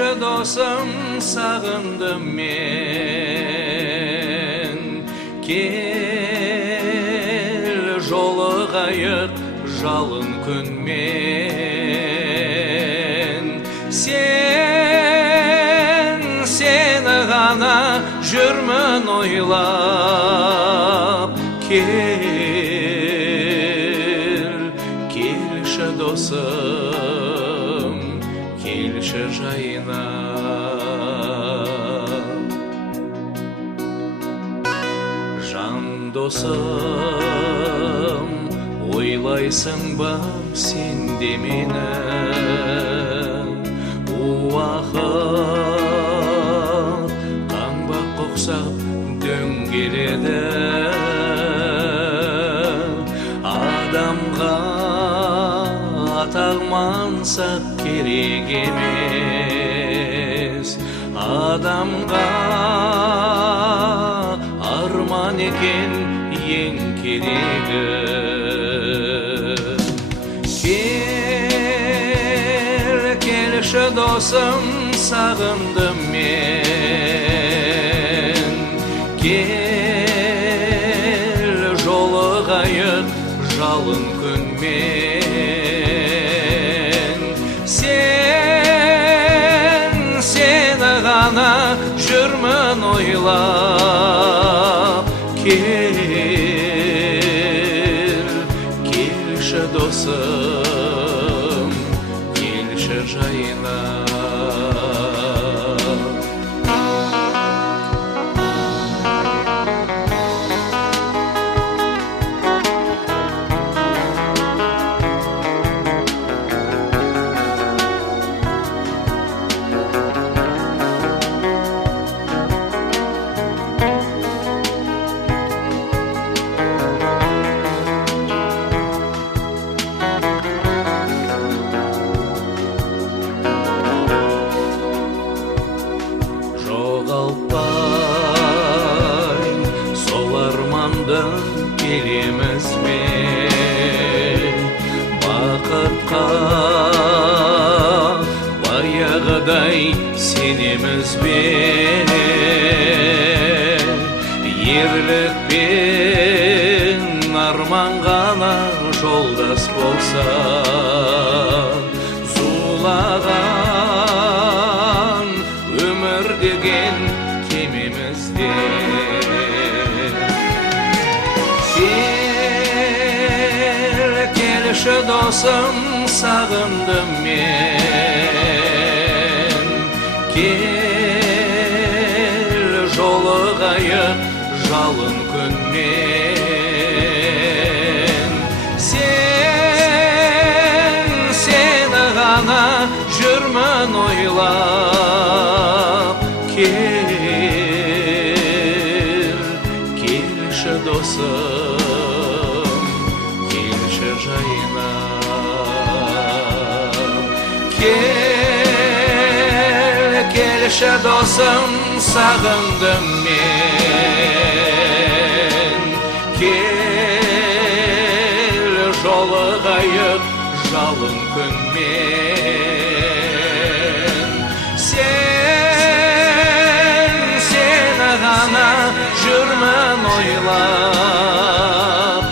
Келші досым, сағындым мен. Кел жолығайық жалын күнмен. Сені ғана жүрмін ойлап. Келші досым, келші жайына. Жан досым, ойлайсың ба сен де мені? Уақыт қаңбақ құқсап дөңгеледі. Адамға атақ мансап керек емес. Адамға арман екен ең керегі. Келші досым, сағындым мен. Кел жолығайық жалын күнмен. Сені ғана жүрмін ойлап. Келші досым, келші жайына. Жоғалтпай сол арманды келеміз бе? Бақытқа баяғыдай сенеміз бе? Ерлік пен арман ғана жолдас болса, зулаған өмір деген кемемізде. Келші досым, сағындым мен. Кел жолығайық жалын күнмен. Сені ғана жүрмін ойлап. Келші досым, келші жайына. Келші досым, сағындым мен. Кел жолығайық жалын күнмен. Сені ғана жүрмін ойлап.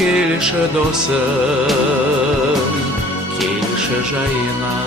Келші досым, келші жайына.